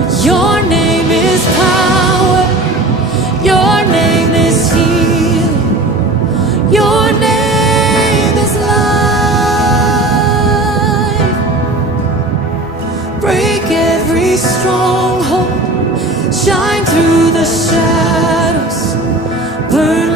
Your name is power. Your name is healing. Your name is life. Break every stronghold. Shine through the shadows. Burn